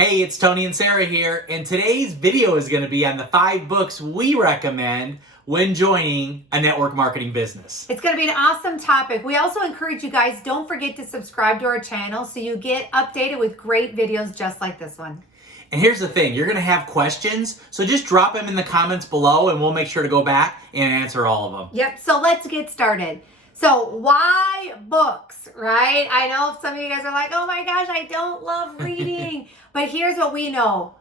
Hey, it's Tony and Sarah here, and today's video is going to be on the 5 books we recommend when joining a network marketing business. It's going to be an awesome topic. We also encourage you guys, don't forget to subscribe to our channel so you get updated with great videos just like this one. And here's the thing, you're going to have questions, so just drop them in the comments below and we'll make sure to go back and answer all of them. Yep, so let's get started. So why books, right? I know some of you guys are like, oh my gosh, I don't love reading. But here's what we know.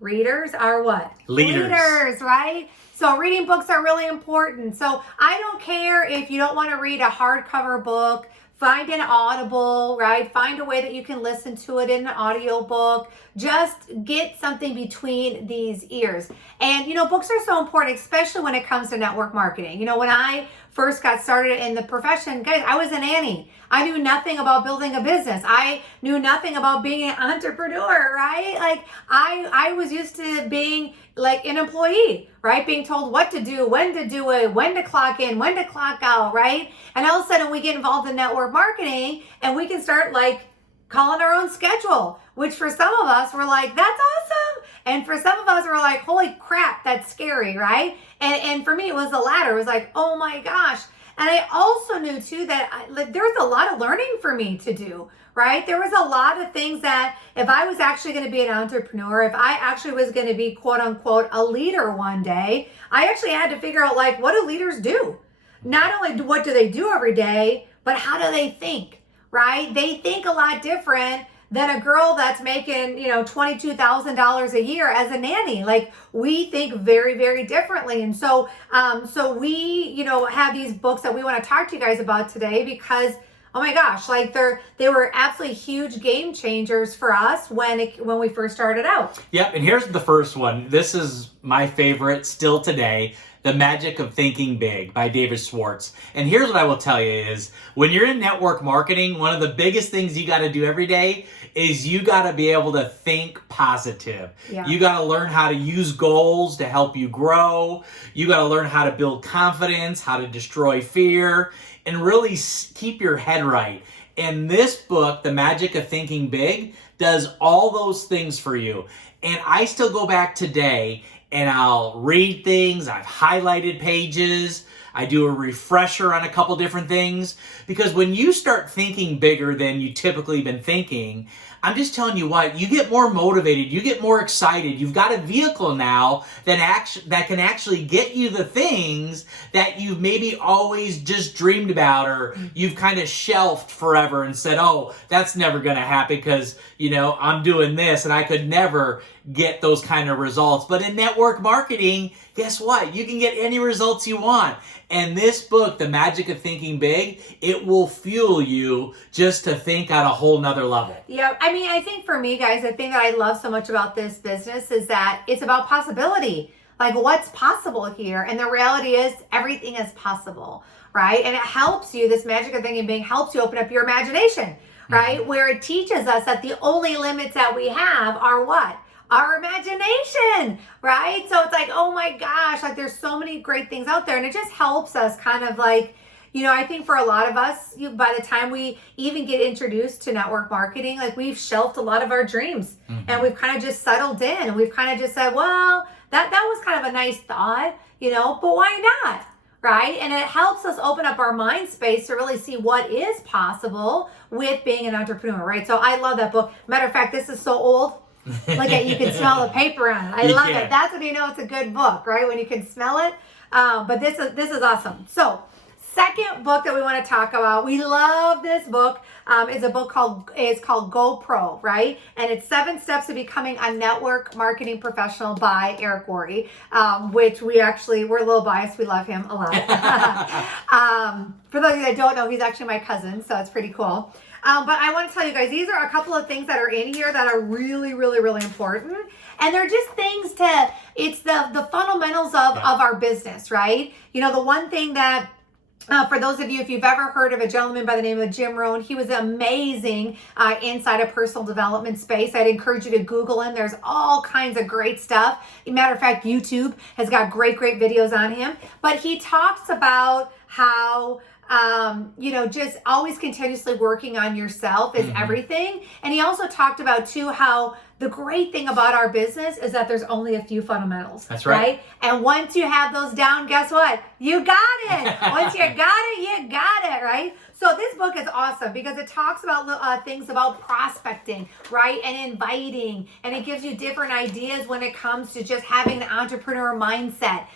Readers are what? Leaders, right? So reading books are really important. So I don't care if you don't want to read a hardcover book. Find an Audible, right? Find a way that you can listen to it in an audiobook. Just get something between these ears. And, books are so important, especially when it comes to network marketing. When I first got started in the profession, guys, I was a nanny. I knew nothing about building a business. I knew nothing about being an entrepreneur, right? Like I was used to being like an employee, right? Being told what to do it, when to clock in, when to clock out, right? And all of a sudden we get involved in network marketing and we can start like calling our own schedule, which for some of us were like, that's awesome. And for some of us were like, holy crap, that's scary, right? And for me, it was the latter. It was like, oh my gosh. And I also knew too that there was a lot of learning for me to do, right? There was a lot of things that if I was actually going to be an entrepreneur, if I actually was going to be quote unquote a leader one day, I actually had to figure out like, what do leaders do? Not only what do they do every day, but how do they think, right? They think a lot different than a girl that's making, $22,000 a year as a nanny. Like we think very, very differently. And so we, have these books that we want to talk to you guys about today because, oh my gosh, like they were absolutely huge game changers for us when we first started out. Yep, and here's the first one. This is my favorite still today. The Magic of Thinking Big by David Schwartz. And here's what I will tell you is when you're in network marketing, one of the biggest things you got to do every day is you got to be able to think positive. Yeah. You got to learn how to use goals to help you grow. You got to learn how to build confidence, how to destroy fear, and really keep your head right. And this book, The Magic of Thinking Big, does all those things for you. And I still go back today and I'll read things. I've highlighted pages. I do a refresher on a couple different things. Because when you start thinking bigger than you typically been thinking, I'm just telling you what, you get more motivated, you get more excited. You've got a vehicle now that can actually get you the things that you've maybe always just dreamed about or you've kind of shelved forever and said, oh, that's never going to happen because, I'm doing this and I could never get those kind of results. But in network marketing, guess what? You can get any results you want. And this book, The Magic of Thinking Big, it will fuel you just to think on a whole nother level. Yeah, I think for me, guys, the thing that I love so much about this business is that it's about possibility. Like what's possible here. And the reality is everything is possible, right? And it helps you, this Magic of Thinking Big helps you open up your imagination, right? Mm-hmm. Where it teaches us that the only limits that we have are what? Our imagination, right? So it's like, oh my gosh, like there's so many great things out there. And it just helps us kind of like, I think for a lot of us, by the time we even get introduced to network marketing, like we've shelved a lot of our dreams and we've kind of just settled in and we've kind of just said, well, that was kind of a nice thought, but why not? Right? And it helps us open up our mind space to really see what is possible with being an entrepreneur, right? So I love that book. Matter of fact, this is so old. Look at, you can smell the paper on it. I love it. That's when you know it's a good book, right? When you can smell it. But this is awesome. So, second book that we want to talk about, we love this book. Is a book called Go Pro, right? And it's 7 Steps to Becoming a Network Marketing Professional by Eric Worre, which we're a little biased. We love him a lot. For those of you that don't know, he's actually my cousin, so it's pretty cool. But I want to tell you guys, these are a couple of things that are in here that are really, really, really important. And they're just things it's the fundamentals of our business, right? The one thing that, for those of you, if you've ever heard of a gentleman by the name of Jim Rohn, he was amazing inside a personal development space. I'd encourage you to Google him. There's all kinds of great stuff. Matter of fact, YouTube has got great videos on him. But he talks about how Just always continuously working on yourself is everything. And he also talked about too how the great thing about our business is that there's only a few fundamentals. That's right. And once you have those down, guess what? You got it. Once you got it, you got it, right? So this book is awesome because it talks about things about prospecting, right? And inviting. And it gives you different ideas when it comes to just having an entrepreneur mindset.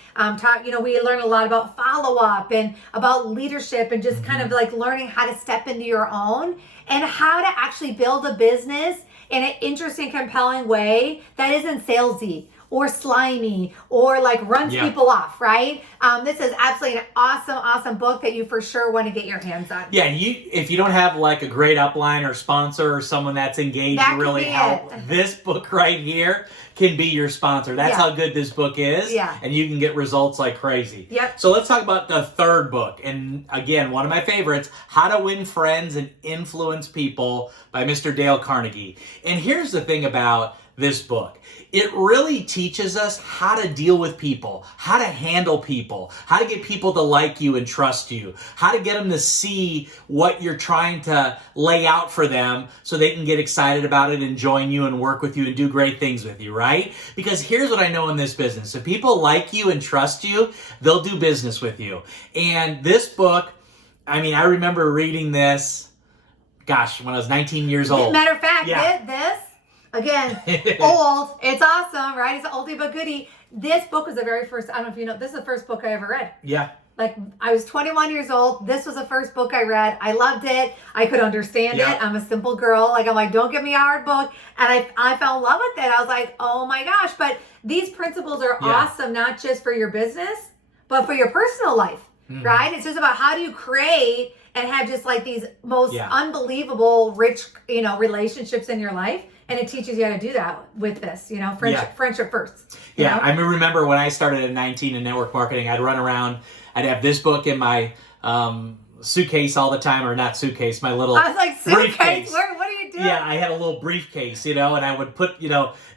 We learn a lot about follow-up and about leadership and just kind of like learning how to step into your own and how to actually build a business in an interesting, compelling way that isn't salesy or slimy or like runs people off, right? This is absolutely an awesome book that you for sure want to get your hands on. Yeah, if you don't have like a great upline or sponsor or someone that's engaged to really help, this book right here can be your sponsor. That's how good this book is. Yeah. And you can get results like crazy. Yep. So let's talk about the third book. And again, one of my favorites, How to Win Friends and Influence People by Mr. Dale Carnegie. And here's the thing about this book. It really teaches us how to deal with people, how to handle people, how to get people to like you and trust you, how to get them to see what you're trying to lay out for them so they can get excited about it and join you and work with you and do great things with you, right? Because here's what I know in this business. If people like you and trust you, they'll do business with you. And this book, I remember reading this, when I was 19 years old. Matter of fact, this, again, old. It's awesome, right? It's an oldie but goodie. This book was the very first, I don't know if you know, this is the first book I ever read. Yeah. Like, I was 21 years old. This was the first book I read. I loved it. I could understand it. I'm a simple girl. I'm like, don't give me a hard book. And I fell in love with it. I was like, oh my gosh. But these principles are awesome, not just for your business, but for your personal life, right? It's just about how do you create and have just like these most unbelievable, rich, relationships in your life. And it teaches you how to do that with this, friendship first. Yeah, I remember when I started at 19 in network marketing, I'd run around, I'd have this book in my suitcase all the time, or not suitcase, my little I was like, suitcase? briefcase. What are you doing? Yeah, I had a little briefcase, and I would put,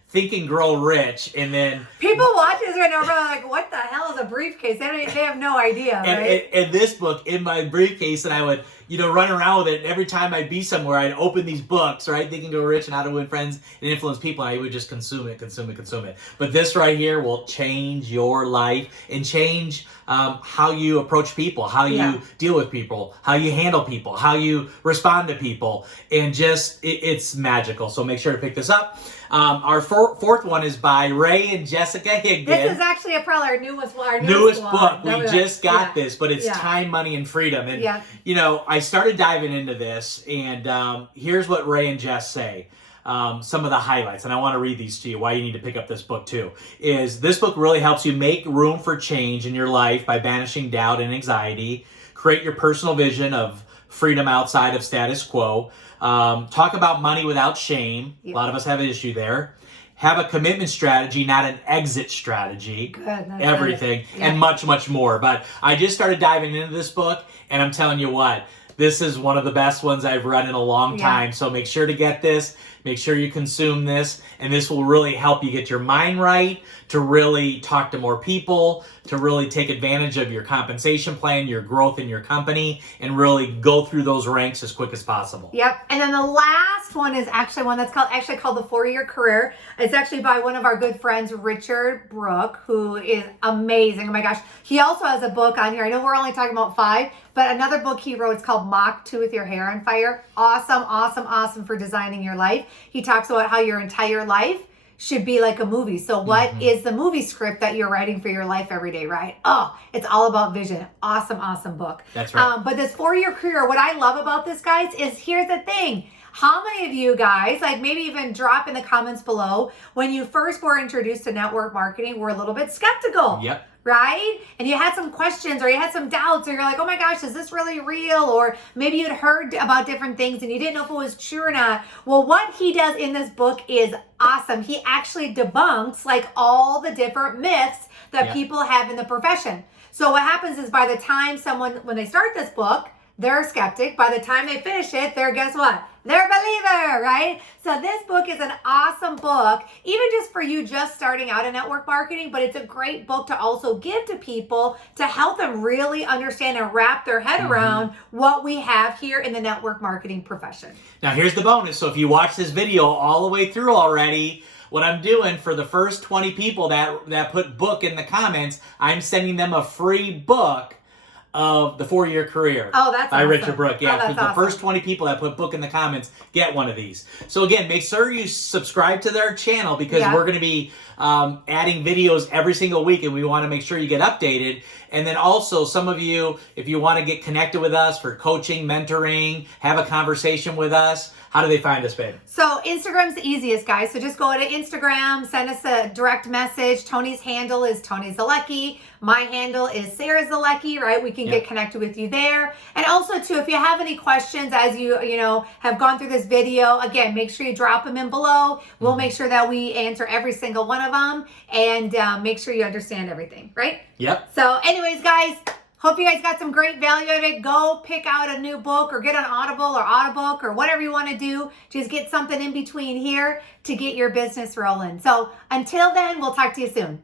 Think and Grow Rich, and then... People watch this right now are like, what the hell is a briefcase? They have no idea, right? And this book in my briefcase, and I would, run around with it. And every time I'd be somewhere, I'd open these books, right? Think and Grow Rich and How to Win Friends and Influence People. And I would just consume it. But this right here will change your life and change how you approach people, how you deal with people, how you handle people, how you respond to people. And just, it's magical. So make sure to pick this up. Our fourth one is by Ray and Jessica Higdon. This is actually probably our newest book. We just got this, but it's Time, Money, and Freedom. And, I started diving into this, and here's what Ray and Jess say. Some of the highlights, and I want to read these to you, why you need to pick up this book too, is this book really helps you make room for change in your life by banishing doubt and anxiety, create your personal vision of freedom outside of status quo, talk about money without shame. A lot of us have an issue there. Have a commitment strategy, not an exit strategy. Good, everything, and much, much more. But I just started diving into this book, and I'm telling you what, this is one of the best ones I've read in a long time. So make sure to get this. Make sure you consume this, and this will really help you get your mind right, to really talk to more people, to really take advantage of your compensation plan, your growth in your company, and really go through those ranks as quick as possible. Yep. And then the last one is actually one that's called The 4-Year Career. It's actually by one of our good friends, Richard Brooke, who is amazing. Oh my gosh. He also has a book on here. I know we're only talking about 5, but another book he wrote is called Mach 2 with Your Hair on Fire. Awesome for designing your life. He talks about how your entire life should be like a movie. So what is the movie script that you're writing for your life every day, right? Oh, it's all about vision. Awesome book. That's right. But this 4-year career, what I love about this, guys, is here's the thing. How many of you guys, like maybe even drop in the comments below, when you first were introduced to network marketing, were a little bit skeptical? Yep. Right? And you had some questions or you had some doubts or you're like, oh my gosh, is this really real? Or maybe you'd heard about different things and you didn't know if it was true or not. Well, what he does in this book is awesome. He actually debunks like all the different myths that people have in the profession. So what happens is by the time when they start this book, they're a skeptic. By the time they finish it, guess what? They're a believer, right? So this book is an awesome book, even just for you just starting out in network marketing, but it's a great book to also give to people to help them really understand and wrap their head around what we have here in the network marketing profession. Now here's the bonus. So if you watch this video all the way through already, what I'm doing for the first 20 people that put book in the comments, I'm sending them a free book of The 4-Year Career. Oh, that's by awesome. Richard Brooke. Yeah, that's for the awesome. first 20 people that put book in the comments, get one of these. So again, make sure you subscribe to their channel because we're going to be adding videos every single week, and we want to make sure you get updated. And then also, some of you, if you want to get connected with us for coaching, mentoring, have a conversation with us, how do they find us, babe? So Instagram's the easiest, guys. So just go to Instagram, send us a direct message. Tony's handle is Tony Zolecki. My handle is Sarah Zolecki, right? We can get connected with you there. And also, too, if you have any questions as you have gone through this video, again, make sure you drop them in below. We'll make sure that we answer every single one of them and make sure you understand everything, right? Yep. So anyways, guys, hope you guys got some great value out of it. Go pick out a new book or get an Audible or Audiobook or whatever you want to do. Just get something in between here to get your business rolling. So until then, we'll talk to you soon.